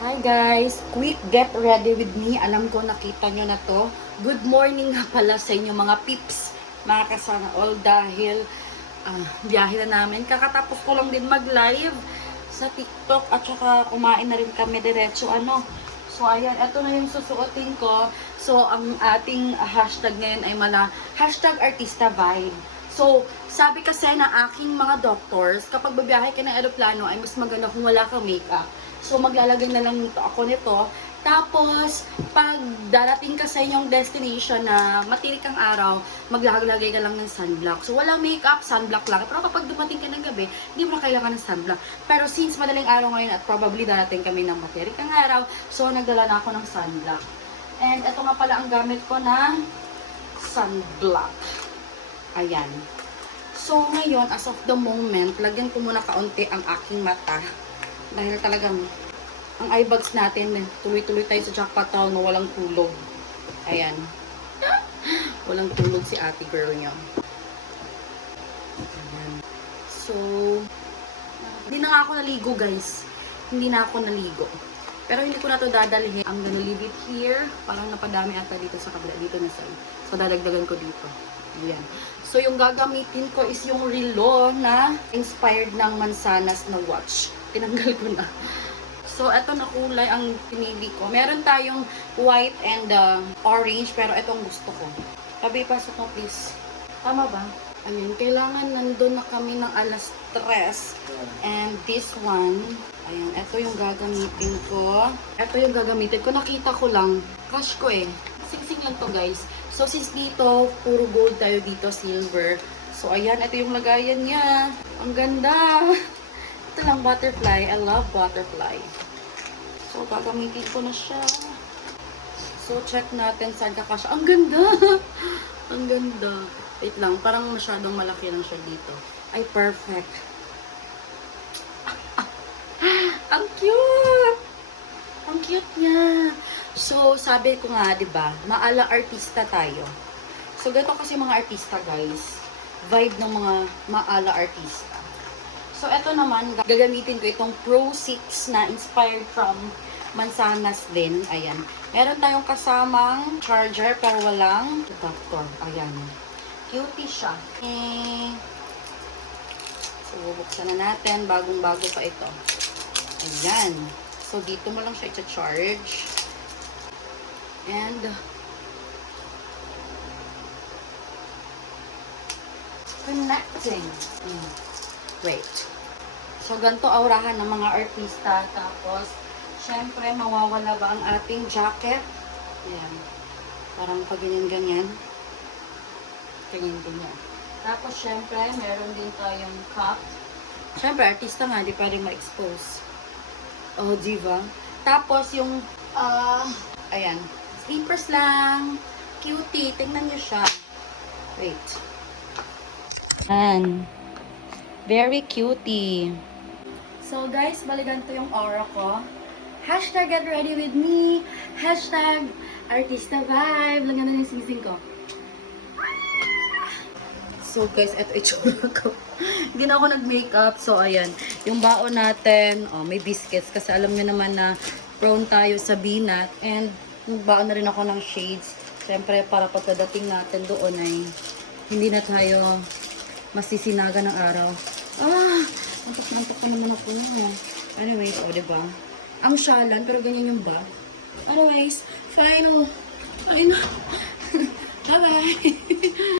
Hi guys! Quick get ready with me. Alam ko nakita nyo na to. Good morning nga pala sa inyo mga pips, mga kasana all dahil biyahe na namin. Kakatapos ko lang din mag-live sa TikTok at saka kumain na rin kami diretso So ayan, eto na yung susuotin ko. So ang ating hashtag ngayon ay hashtag artista vibe. So, sabi kasi na aking mga doctors, kapag babiyahe ka ng aeroplano ay mas maganda kung wala kang makeup. So, maglalagay na lang ako nito. Tapos, pag darating ka sa inyong destination na matirik ang araw, maglalagay ka lang ng sunblock. So, walang makeup, sunblock lang. Pero kapag dumating ka ng gabi, hindi mo na kailangan ng sunblock. Pero since madaling araw ngayon at probably darating kami ng matirik ang araw, so nagdala na ako ng sunblock. And ito nga pala ang gamit ko na sunblock. Ayan. So, ngayon, as of the moment, lagyan ko muna kaunti ang aking mata. Dahil talagang, ang eye bags natin, tuloy-tuloy tayo sa jackpot town na walang tulog. Ayan. Walang tulog si ate girl niya. Ayan. So, hindi na nga ako naligo, guys. Hindi na ako naligo. Pero hindi ko na to dadalhin. I'm gonna leave it here. Parang napadami ata dito sa kabila. Dito na side. So, dadagdagan ko dito. Ayan. So, yung gagamitin ko is yung relo na inspired ng mansanas na watch. Tinanggal ko na. So, eto na kulay ang pinili ko. Meron tayong white and orange, pero etong gusto ko. Tabi, pasok mo please. Tama ba? Ayun, kailangan nandun na kami ng alas 3. And this one, ayan, eto yung gagamitin ko. Eto yung gagamitin ko. Nakita ko lang. Crush ko eh. Singsing lang to guys. So, since dito, puro gold tayo dito, silver. So, ayan, ito yung lagayan niya. Ang ganda. Ito lang, butterfly. I love butterfly. So, gagamitin ko na siya. So, check natin saan kakasya. Ang ganda! Ang ganda. Wait lang, parang masyadong malaki lang siya dito. Ay, perfect. Ang cute! Ang cute niya. So, sabi ko nga, 'di ba? Maala artista tayo. So, ganito kasi mga artista, guys. Vibe ng mga maala artista. So, eto naman, gagamitin ko itong Pro 6 na inspired from mansanas din. Ayan. Meron tayong kasamang charger pero walang adapter. Ayan. Cutie siya. So, bubuksan na natin. Bagong-bago pa ito. Ayan. So, dito mo lang siya i-charge. And, connecting. Wait. So, ganito aurahan ng mga artista. Tapos, syempre, mawawala ba ang ating jacket? Ayan. Parang pag ganyan-ganyan. Ganyan-ganyan. Tapos, syempre, meron din tayong cup. Syempre, artista nga, di pwedeng ma-expose. Oh, diva. Tapos, yung, ayan. Slippers lang. Cutie. Tingnan niyo siya. Wait. Ayan. Very cutie. So, guys, balikan to yung aura ko. Hashtag get ready with me. Hashtag artista vibe. Lang na yung sising ko. So, guys, eto itsura ko. Hindi na ako nag-makeup. So, ayan. Yung baon natin, may biscuits. Kasi alam niyo naman na prone tayo sa binat. And, nagbaon na rin ako ng shades. Siyempre, para pagkadating natin doon ay hindi na tayo masisinaga ng araw. Antok pa naman ako. Anyways, diba? Ang syalan, pero ganyan yung bag. Anyways, final. Bye-bye.